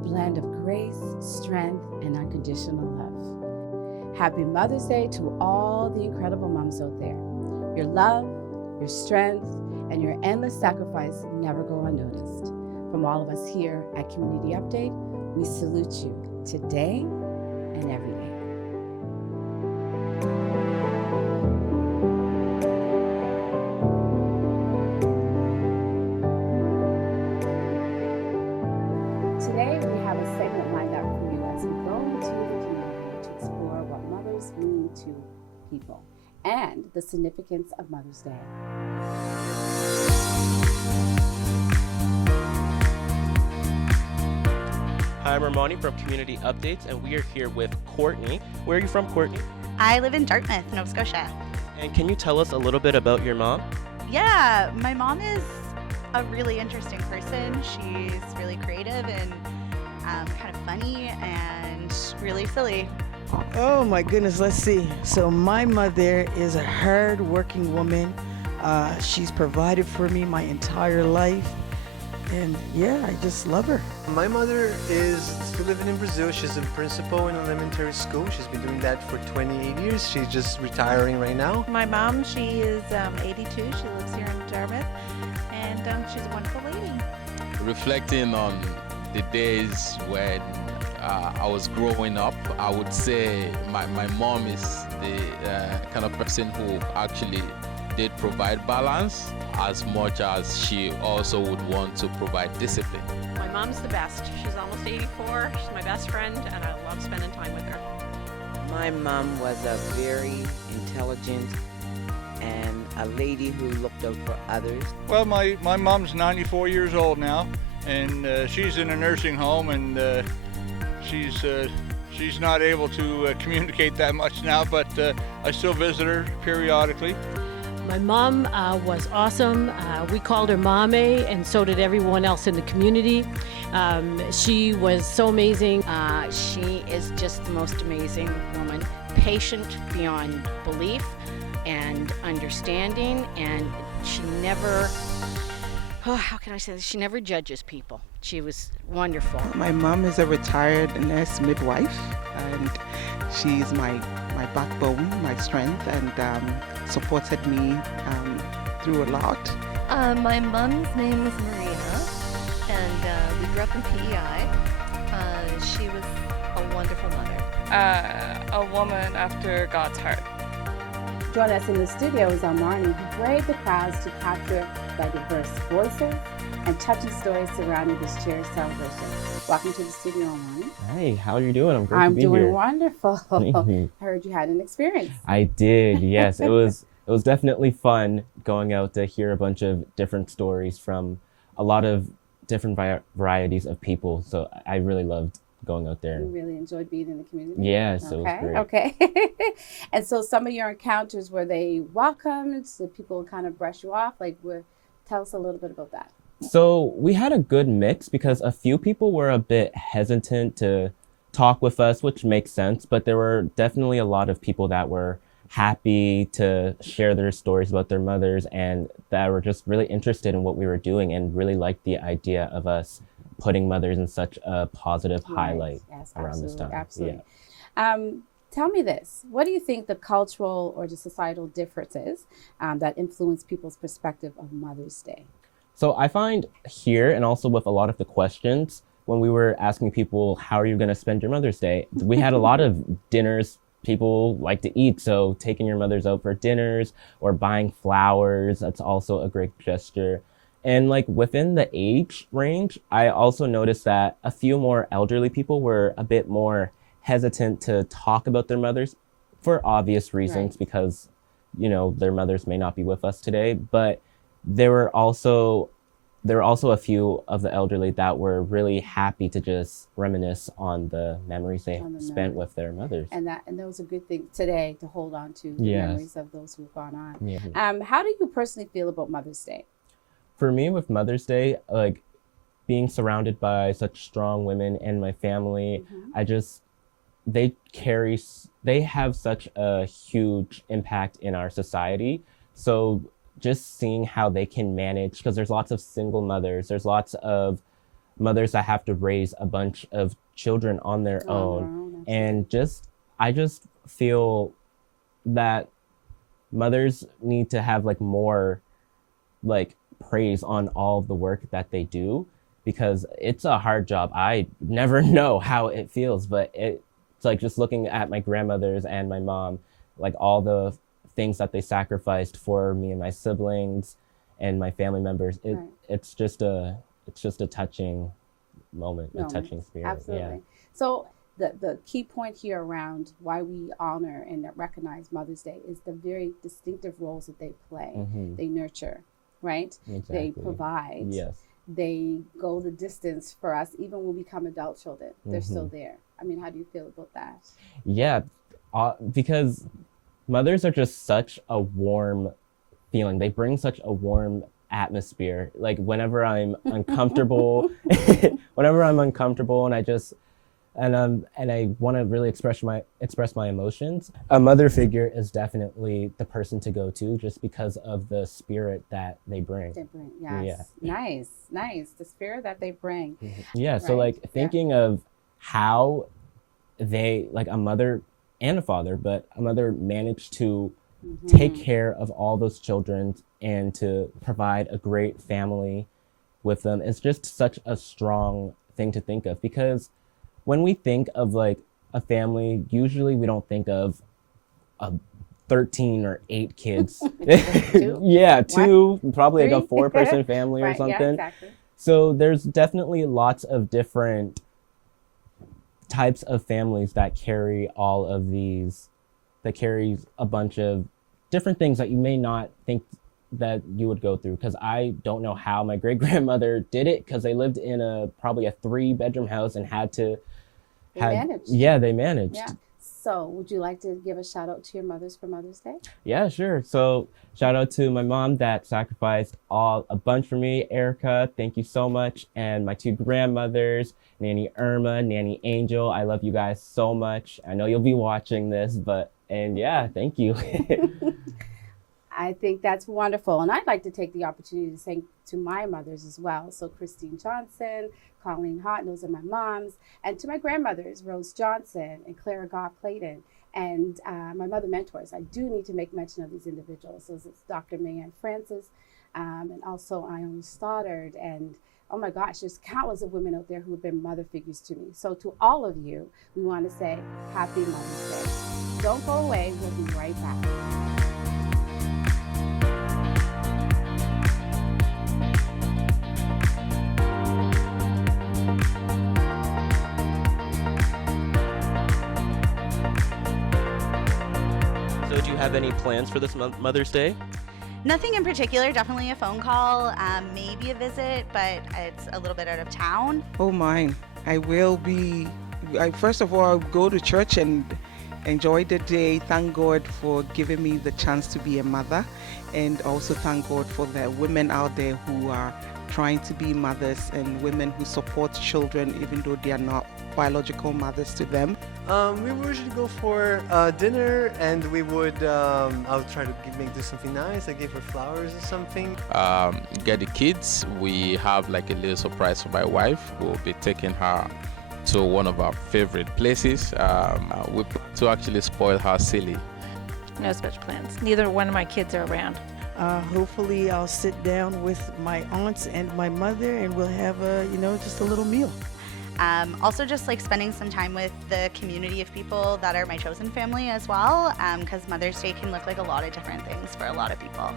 blend of grace, strength, and unconditional love. Happy Mother's Day to all the incredible moms out there. Your love, your strength, and your endless sacrifice never go unnoticed. From all of us here at Community Update, we salute you today and every day. Today, we have a segment lined up for you as we go into the community to explore what mothers mean to people and the significance of Mother's Day. Hi, I'm Armani from Community Updates, and we are here with Courtney. Where are you from, Courtney? I live in Dartmouth, Nova Scotia. And can you tell us a little bit about your mom? Yeah, my mom is a really interesting person. She's really creative and kind of funny and really silly. Oh my goodness, let's see. So my mother is a hard-working woman. She's provided for me my entire life. And yeah, I just love her. My mother is still living in Brazil. She's a principal in elementary school. She's been doing that for 28 years. She's just retiring right now. My mom, she is 82. She lives here in Dartmouth, and she's a wonderful lady. Reflecting on the days when I was growing up, I would say my mom is the kind of person who actually did provide balance as much as she also would want to provide discipline. My mom's the best. She's almost 84. She's my best friend, and I love spending time with her. My mom was a very intelligent and a lady who looked out for others. Well, my mom's 94 years old now, and she's in a nursing home, and she's not able to communicate that much now, but I still visit her periodically. My mom was awesome. We called her Mame, and so did everyone else in the community. She was so amazing. She is just the most amazing woman, patient beyond belief and understanding, and she never, how can I say this? She never judges people. She was wonderful. My mom is a retired nurse midwife, and she's my backbone, my strength, and supported me through a lot. My mom's name is Marina, and we grew up in PEI. She was a wonderful mother. A woman after God's heart. Joining us in the studio is Armani, who braved the crowds to capture the diverse voices and touching stories surrounding this cherished celebration. Welcome to the studio, Armani. Hey, how are you doing? I'm great I'm to be here. doing wonderful. I heard you had an experience. I did, yes. It was definitely fun going out to hear a bunch of different stories from a lot of different varieties of people. So I really loved going out there. You really enjoyed being in the community? Yes, okay. It was great. Okay. And so some of your encounters, were they welcomed? Did people kind of brush you off? Tell us a little bit about that. So we had a good mix because a few people were a bit hesitant to talk with us, which makes sense. But there were definitely a lot of people that were happy to share their stories about their mothers and that were just really interested in what we were doing and really liked the idea of us putting mothers in such a positive highlight around this time. Absolutely. Yeah. Tell me this, what do you think the cultural or the societal differences that influence people's perspective of Mother's Day? So I find here, and also with a lot of the questions, when we were asking people, how are you going to spend your Mother's Day? We had a lot of dinners people like to eat. So taking your mothers out for dinners or buying flowers, that's also a great gesture. And within the age range, I also noticed that a few more elderly people were a bit more hesitant to talk about their mothers for obvious reasons, because, their mothers may not be with us today. But there were also a few of the elderly that were really happy to just reminisce on the memories they spent with their mothers. And that was a good thing today to hold on to the memories of those who've gone on. Yeah. How do you personally feel about Mother's Day? For me, with Mother's Day, being surrounded by such strong women and my family, they have such a huge impact in our society. So just seeing how they can manage, because there's lots of single mothers, there's lots of mothers that have to raise a bunch of children on their own. And I just feel that mothers need to have like more like praise on all of the work that they do, because it's a hard job. I never know how it feels, but it's like just looking at my grandmothers and my mom, like all the things that they sacrificed for me and my siblings and my family members. It's just a touching moment, a touching spirit. Absolutely. Yeah. So the key point here around why we honor and recognize Mother's Day is the very distinctive roles that they play. Mhm. They nurture, right? Exactly. They provide. Yes. They go the distance for us, even when we become adult children. They're still there. I mean, how do you feel about that? Yeah, because mothers are just such a warm feeling. They bring such a warm atmosphere. Like whenever I'm uncomfortable, and I want to really express my emotions, a mother figure is definitely the person to go to, just because of the spirit that they bring. Yes. Yeah. Nice. The spirit that they bring. Yeah. So like thinking of how they, like a mother and a father, but a mother managed to take care of all those children and to provide a great family with them is just such a strong thing to think of, because when we think of like a family, usually we don't think of 13 or 8 kids. Two, probably like a 4-person family or something. Yeah, exactly. So there's definitely lots of different types of families that carry all of these, that carries a bunch of different things that you may not think that you would go through. Because I don't know how my great-grandmother did it, because they lived in probably a 3-bedroom house and had to managed. Yeah, they managed. Yeah. So would you like to give a shout out to your mothers for Mother's Day? Yeah, sure. So shout out to my mom that sacrificed a bunch for me, Erica, thank you so much. And my 2 grandmothers, Nanny Irma, Nanny Angel. I love you guys so much. I know you'll be watching this, and yeah, thank you. I think that's wonderful. And I'd like to take the opportunity to thank to my mothers as well. So Christine Johnson, Colleen Houghton, those are my moms. And to my grandmothers, Rose Johnson and Clara Goff Clayton, and my mother mentors. I do need to make mention of these individuals. So it's Dr. Mayanne Francis, and also Ione Stoddard. And oh my gosh, there's countless of women out there who have been mother figures to me. So to all of you, we want to say Happy Mother's Day. Don't go away. We'll be right back. So do you have any plans for this Mother's Day? Nothing in particular, definitely a phone call, maybe a visit, but it's a little bit out of town. Oh my, first of all, I'll go to church and enjoy the day. Thank God for giving me the chance to be a mother, and also thank God for the women out there who are trying to be mothers and women who support children even though they are not biological mothers to them. We would usually go for dinner, and we would, I'll try to do something nice. I gave her flowers or something. Get the kids. We have like a little surprise for my wife. We'll be taking her to one of our favorite places. We plan to actually spoil her silly. No special plans. Neither one of my kids are around. Hopefully I'll sit down with my aunts and my mother, and we'll have just a little meal. Also just like spending some time with the community of people that are my chosen family as well, because Mother's Day can look like a lot of different things for a lot of people.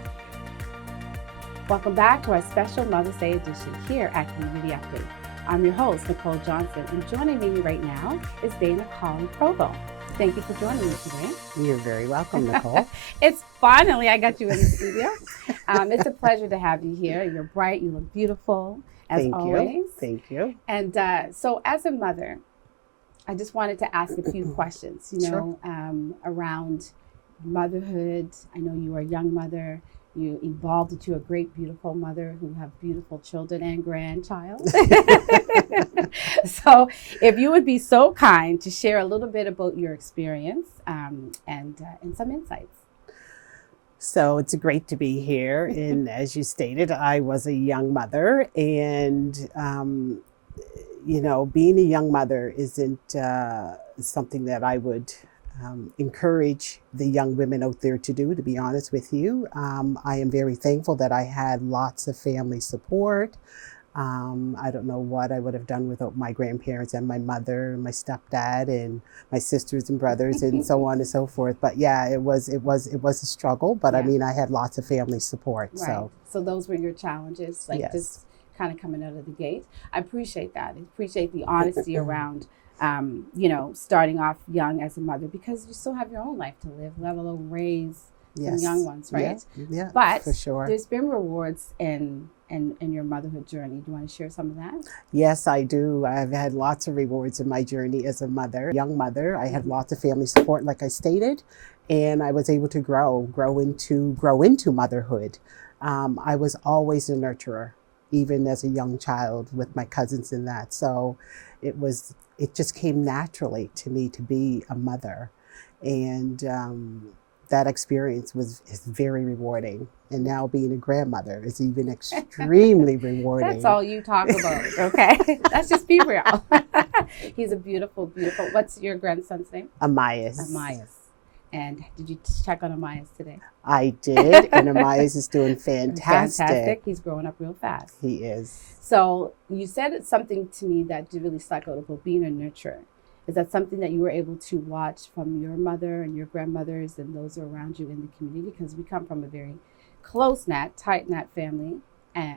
Welcome back to our special Mother's Day edition here at Community Update. I'm your host, Nicole Johnson, and joining me right now is Dana Collin Provo. Thank you for joining me today. You're very welcome, Nicole. It's finally, I got you in the studio. It's a pleasure to have you here. You're bright, you look beautiful, as always. Thank you. And so as a mother, I just wanted to ask a few questions, around motherhood. I know you are a young mother. You evolved into a great, beautiful mother who have beautiful children and grandchild. So if you would be so kind to share a little bit about your experience and some insights. So it's great to be here. And as you stated, I was a young mother, and being a young mother isn't something that I would encourage the young women out there to do, to be honest with you. I am very thankful that I had lots of family support. I don't know what I would have done without my grandparents and my mother and my stepdad and my sisters and brothers and so on and so forth. But yeah, it was a struggle, but I mean, I had lots of family support. Right. So those were your challenges, like Yes. just kind of coming out of the gate. I appreciate that. I appreciate the honesty around, starting off young as a mother, because you still have your own life to live, let alone raise some Yes. young ones, right? Yeah, But for sure. there's been rewards in your motherhood journey. Do you want to share some of that? Yes, I do. I've had lots of rewards in my journey as a mother, young mother. I had lots of family support, like I stated, and I was able to grow into motherhood. I was always a nurturer, even as a young child with my cousins and that. So it just came naturally to me to be a mother, and that experience is very rewarding. And now being a grandmother is even extremely rewarding. That's all you talk about, okay? Let's just be real. He's a beautiful, beautiful. What's your grandson's name? Amias. Amias. And did you check on Amias today? I did, and Amias is doing fantastic. Fantastic. He's growing up real fast. He is. So you said something to me that really stuck out about being a nurturer. Is that something that you were able to watch from your mother and your grandmothers and those around you in the community? Because we come from a very close-knit, tight-knit family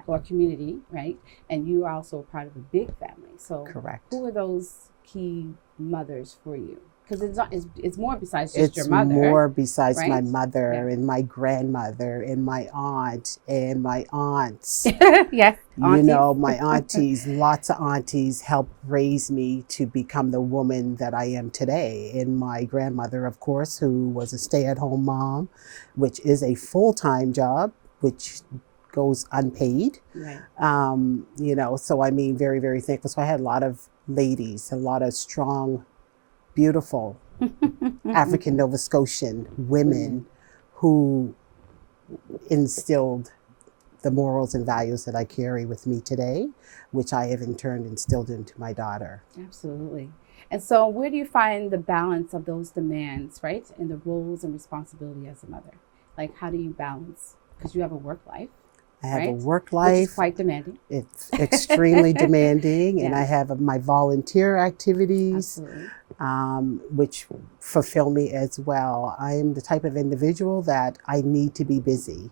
or community, right? And you are also part of a big family. So correct. Who are those key mothers for you? Because it's more besides just your It's mother. more besides right? my mother and my grandmother and my aunt and my aunts. Yes, aunties. My aunties, lots of aunties helped raise me to become the woman that I am today. And my grandmother, of course, who was a stay-at-home mom, which is a full-time job, which goes unpaid. Right. So I mean, very, very thankful. So I had a lot of ladies, a lot of strong, beautiful African Nova Scotian women who instilled the morals and values that I carry with me today, which I have in turn instilled into my daughter. Absolutely. And so where do you find the balance of those demands, right? And the roles and responsibility as a mother? Like, how do you balance? Because you have a work life. I have right? a work life. Which is quite demanding. It's extremely demanding. And I Yes. have my volunteer activities, which fulfill me as well. I am the type of individual that I need to be busy.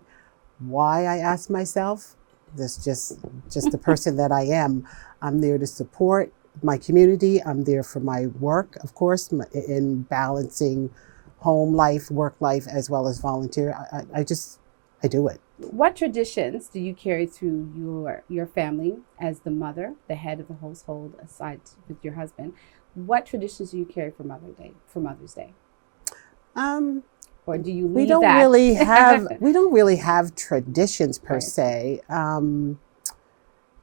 Why, I ask myself? That's just the person that I am. I'm there to support my community. I'm there for my work, of course, in balancing home life, work life, as well as volunteer. I do it. What traditions do you carry through your family as the mother, the head of the household, aside with your husband? What traditions do you carry for Mother's Day? Or do you leave we don't that? really have traditions per se.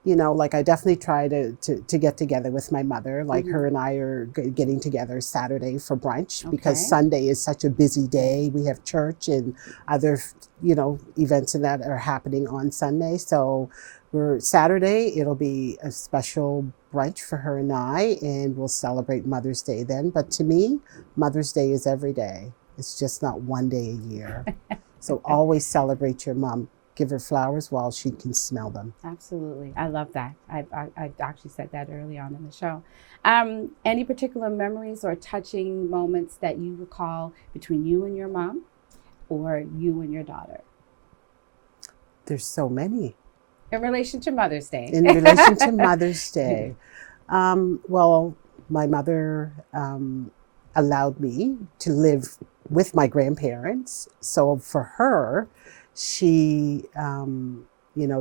Like I definitely try to get together with my mother. Like her and I are getting together Saturday for brunch because Sunday is such a busy day. We have church and other, events and that are happening on Sunday. So Saturday, it'll be a special brunch for her and I, and we'll celebrate Mother's Day then. But to me, Mother's Day is every day. It's just not one day a year. So always celebrate your mom. Give her flowers while she can smell them. Absolutely. I love that. I actually said that early on in the show. Any particular memories or touching moments that you recall between you and your mom or you and your daughter? There's so many. In relation to Mother's Day. In relation to Mother's Day. Well, my mother allowed me to live with my grandparents. So for her, she,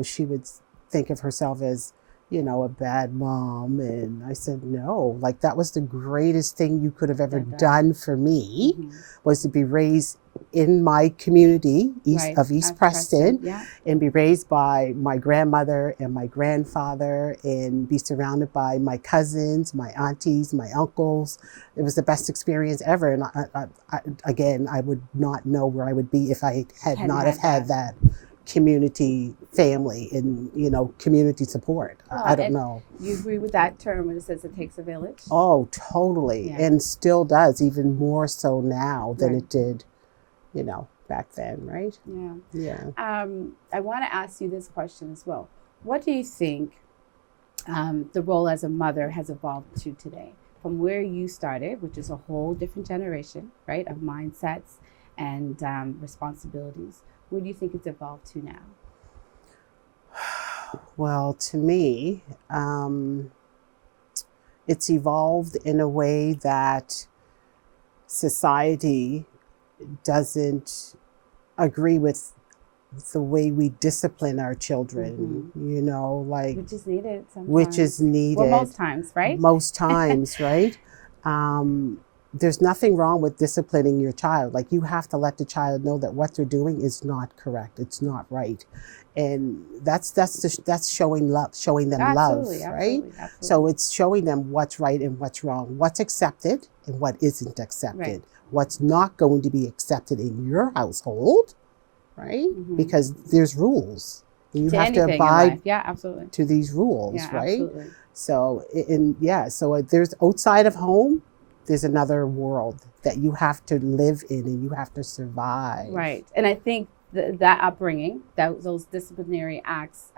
she would think of herself as, a bad mom. And I said, no, like that was the greatest thing you could have ever done for me, was to be raised in my community, East Preston, and be raised by my grandmother and my grandfather and be surrounded by my cousins, my aunties, my uncles. It was the best experience ever. And I would not know where I would be if I had not had that community family and, community support. I don't know. You agree with that term when it says it takes a village? Oh, totally. Yeah. And still does, even more so now than Right. it did, back then, right? Yeah. Yeah. I want to ask you this question as well. What do you think the role as a mother has evolved to today? From where you started, which is a whole different generation, right, of mindsets and responsibilities. Where do you think it's evolved to now? Well, to me, it's evolved in a way that society doesn't agree with the way we discipline our children, like which is needed sometimes. which is needed. Well, most times, right? Most times, right? There's nothing wrong with disciplining your child. Like, you have to let the child know that what they're doing is not correct. It's not right. And that's showing love, showing them Absolutely, love, right? absolutely, absolutely. So it's showing them what's right and what's wrong, what's accepted and what isn't accepted, Right. what's not going to be accepted in your household, right? Mhm. Because there's rules. You To have anything to in abide life. Yeah, absolutely. to these rules, Yeah, right? absolutely. So, so there's outside of home, there's another world that you have to live in and you have to survive. Right. And I think that upbringing, those disciplinary acts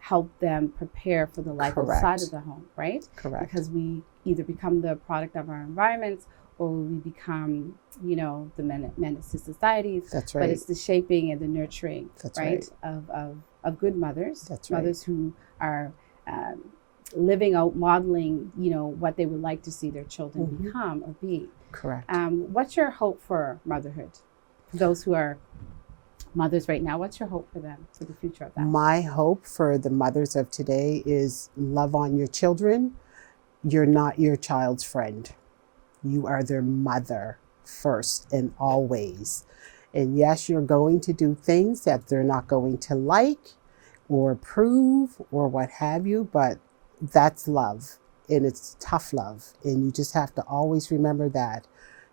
help them prepare for the life Correct. outside of the home, right? Correct. Because we either become the product of our environments or we become, the menace to society. That's But right. it's the shaping and the nurturing, That's right? right. Of good mothers. That's right. Mothers who are living out, modeling, what they would like to see their children Mhm. become or be. Correct. What's your hope for motherhood? Those who are mothers right now, what's your hope for them, for the future of that? My hope for the mothers of today is love on your children. You're not your child's friend. You are their mother first and always. And yes, you're going to do things that they're not going to like or approve or what have you, but that's love, and it's tough love. And you just have to always remember that.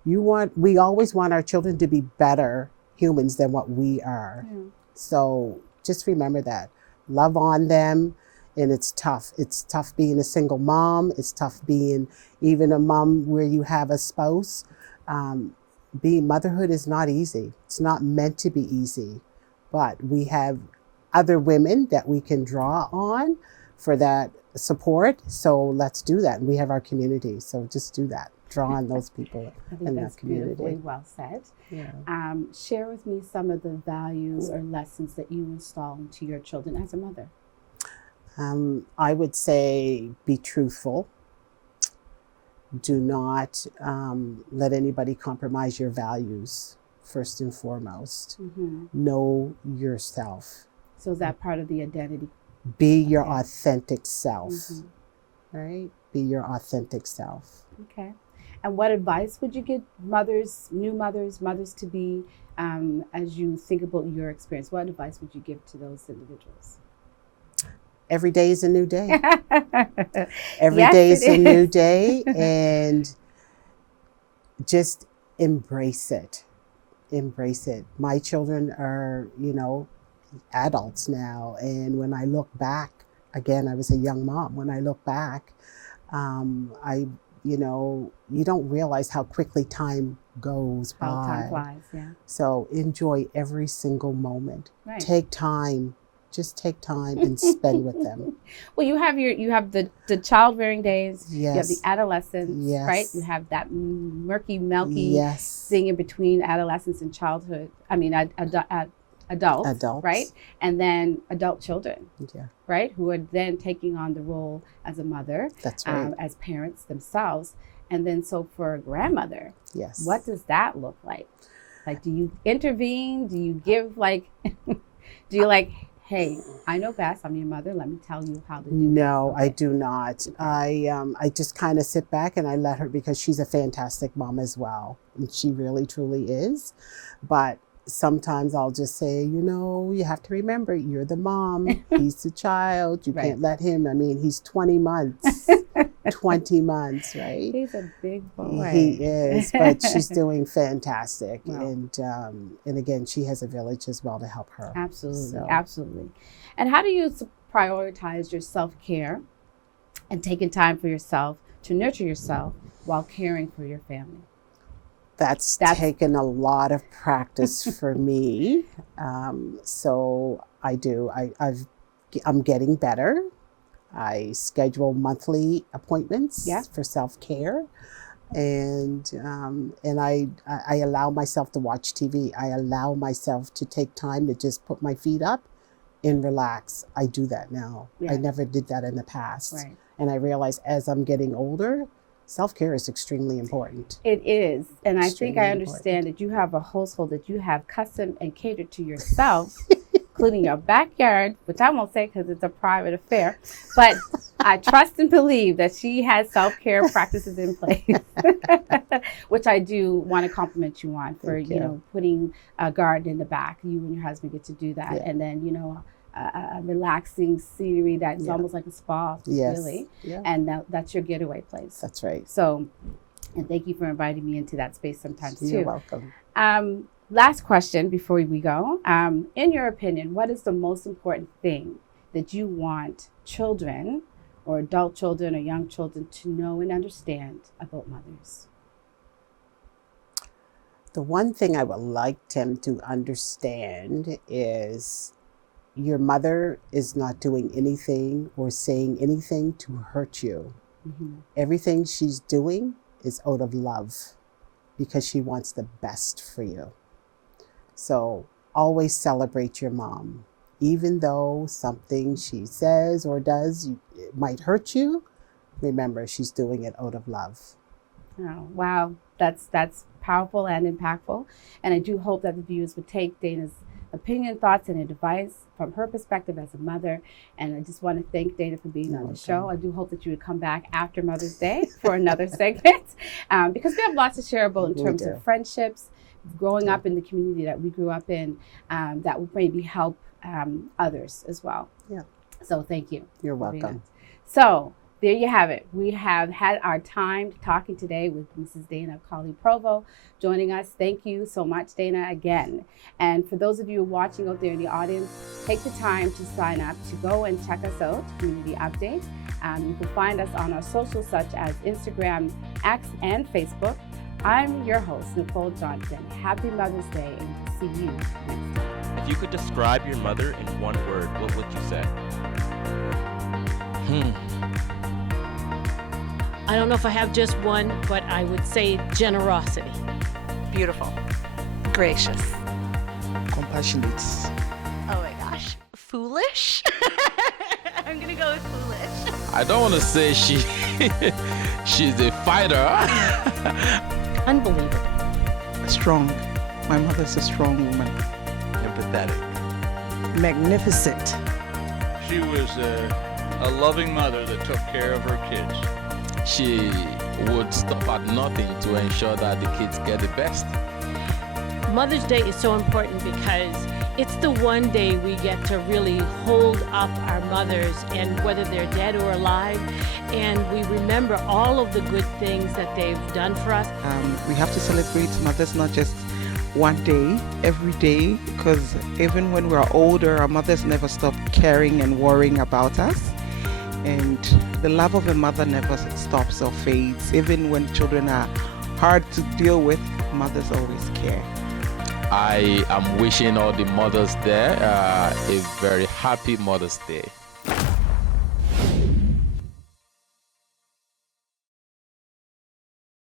We always want our children to be better humans than what we are. Yeah. So just remember that. Love on them, and it's tough. It's tough being a single mom. It's tough being even a mom where you have a spouse. Motherhood is not easy. It's not meant to be easy, but we have other women that we can draw on for that support. So let's do that. And we have our community. So just do that. Draw on those people I think in that's that community. beautifully well said. Yeah. Share with me some of the values or lessons that you install into your children as a mother. I would say be truthful. Do not let anybody compromise your values, first and foremost. Mm-hmm. Know yourself. So is that part of the identity? Be your authentic self, Mhm. right? Be your authentic self. Okay. And what advice would you give mothers, new mothers, mothers to be, as you think about your experience? What advice would you give to those individuals? Every day is a new day. Every Yes, day is it a new is. day, and just embrace it. Embrace it. My children are, adults now, and when I look back, again, I was a young mom. When I look back, you don't realize how quickly time goes by. How time flies, yeah. So enjoy every single moment. Right. Take time. Just take time and spend with them. Well, you have the child-rearing days. You have the Yes. adolescence, Yes. right? You have that murky, milky Yes. thing in between adolescence and childhood. I mean, adults, Adults. right? And then adult children, Yeah. right? Who are then taking on the role as a mother, That's right. as parents themselves. And then so for a grandmother, Yes. what does that look like? Like, do you intervene? Do you give do you hey, I know best, I'm your mother, let me tell you how to do No, this. I do not. I just kind of sit back and I let her, because she's a fantastic mom as well. And she really, truly is. But sometimes I'll just say, you have to remember, you're the mom, he's the child. You Right. can't let him, he's 20 months. 20 months, right? He's a big boy. He is, but she's doing fantastic. Wow. And again, she has a village as well to help her. Absolutely, So- absolutely. And how do you prioritize your self-care and taking time for yourself to nurture yourself while caring for your family? That's taken a lot of practice for me. So I do. I'm getting better. I schedule monthly appointments for self-care, and I allow myself to watch TV. I allow myself to take time to just put my feet up and relax. I do that now. I never did that in the past. Right. And I realize as I'm getting older, self-care is extremely important. It is. And I think I Extremely understand that you have a household that you have custom and catered to yourself, including your backyard, which I won't say because it's a private affair. But I trust and believe that she has self-care practices in place, which I do want to compliment you on for, Thank you know, putting a garden in the back. You and your husband get to do that. Yeah. And then, you know, a relaxing scenery that is almost like a spa, really. Yeah. And that's your getaway place. That's right. So, and thank you for inviting me into that space sometimes too. You're welcome. Last question before we go. In your opinion, what is the most important thing that you want children or adult children or young children to know and understand about mothers? The one thing I would like them to understand is your mother is not doing anything or saying anything to hurt you. Mm-hmm. Everything she's doing is out of love because she wants the best for you. So always celebrate your mom. Even though something she says or does it might hurt you, remember she's doing it out of love. Oh, wow, that's powerful and impactful. And I do hope that the viewers would take Dana's opinion, thoughts, and advice from her perspective as a mother. And I just want to thank Dana for being on the show. I do hope that you would come back after Mother's Day for another segment because we have lots to share about in terms of friendships, growing up in the community that we grew up in, that would maybe help others as well. Yeah. So thank you. You're welcome. So there you have it. We have had our time talking today with Mrs. Dana Colley-Provo joining us. Thank you so much, Dana, again. And for those of you watching out there in the audience, take the time to sign up to go and check us out, Community Update. You can find us on our socials such as Instagram, X, and Facebook. I'm your host, Nicole Johnson. Happy Mother's Day, and see you next time. If you could describe your mother in one word, what would you say? I don't know if I have just one, but I would say generosity. Beautiful. Gracious. Compassionate. Oh my gosh. Foolish? I'm gonna go with foolish. I don't want to say she's a fighter. Unbelievable. Strong. My mother's a strong woman. Empathetic. Magnificent. She was a loving mother that took care of her kids. She would stop at nothing to ensure that the kids get the best. Mother's Day is so important because it's the one day we get to really hold up our mothers, and whether they're dead or alive, and we remember all of the good things that they've done for us. We have to celebrate mothers not just one day, every day, because even when we're older, our mothers never stop caring and worrying about us. And the love of a mother never stops or fades. Even when children are hard to deal with, mothers always care. I am wishing all the mothers there a very happy Mother's Day.